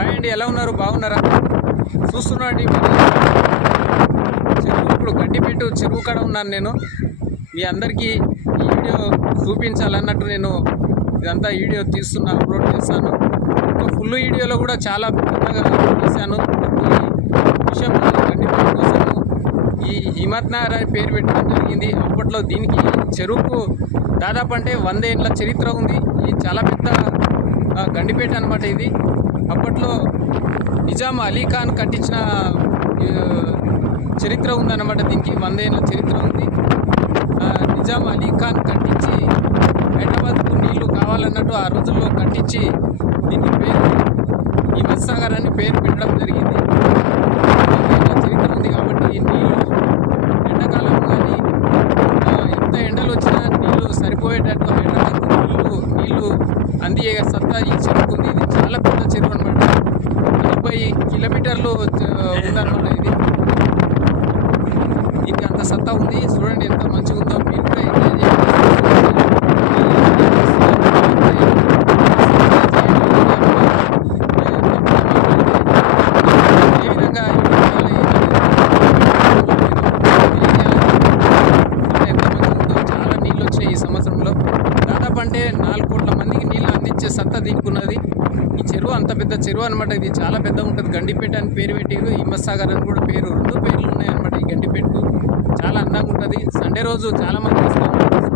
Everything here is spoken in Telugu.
హాయ్ అండి, ఎలా ఉన్నారు? బాగున్నారా? చూస్తున్నాండి చెరువు, ఇప్పుడు గడ్డిపెట్టు చెరువు కాడ ఉన్నాను నేను. మీ అందరికీ ఈ వీడియో చూపించాలన్నట్టు నేను ఇదంతా వీడియో తీస్తున్నా, అప్లోడ్ చేస్తాను. ఫుల్ వీడియోలో కూడా చాలా పెద్దగా తీశాను. ఈ విషయం గడ్డిపెట్టు కోసము ఈ హిమత్నగర్ అని పేరు పెట్టడం జరిగింది. అప్పట్లో దీనికి చెరువుకు దాదాపు అంటే 100 ఏళ్ళ చరిత్ర ఉంది. ఇది చాలా పెద్ద గండిపేట అనమాట. ఇది అప్పట్లో నిజాం అలీ ఖాన్ కట్టించిన చరిత్ర ఉందన్నమాట. దీనికి 100 ఏళ్ళ చరిత్ర ఉంది. నిజాం అలీ ఖాన్ కట్టించి హైదరాబాద్కు నీళ్లు కావాలన్నట్టు ఆ రోజుల్లో కట్టించి దీనికి పేరు హిమత్సాగర్ అని పేరు పెట్టడం జరిగింది. 100 ఏళ్ళ చరిత్ర ఉంది కాబట్టి ఈ నీళ్లు ఎండాకాలం కానీ ఎంత ఎండలు వచ్చినా నీళ్లు సరిపోయేటట్టు హైదరాబాద్కు నీళ్లు అందియే సత్తా ఈ చెరువుకు ఉంది. ఇది చాలా పెద్ద చెరువు అనమాట. 30 కిలోమీటర్లు ఉందన్నమాట. దీనికి అంత సత్తా ఉంది. చూడండి ఎంత మంచిగా ఉందో. మీరు కూడా ఎంజాయ్ చేయండి. ఏ విధంగా ఎంత మంచిగా ఉందో. చాలా నీళ్ళు వచ్చినాయి ఈ సంవత్సరంలో. దాదాపు అంటే 4 కోట్ల మందికి నీళ్ళు అందించే సత్తా దీనికి ఉన్నది. ఈ చెరువు అంత పెద్ద చెరువు అనమాట. ఇది చాలా పెద్దగా ఉంటుంది. గండిపేట అని పేరు పెట్టిరు, హిమత్సాగర్ అని కూడా పేరు. 2 పేర్లు ఉన్నాయన్నమాట ఈ గండిపేటకు. చాలా అందంగా ఉంటుంది. సండే రోజు చాలా మంది వస్తూ ఉంటారు.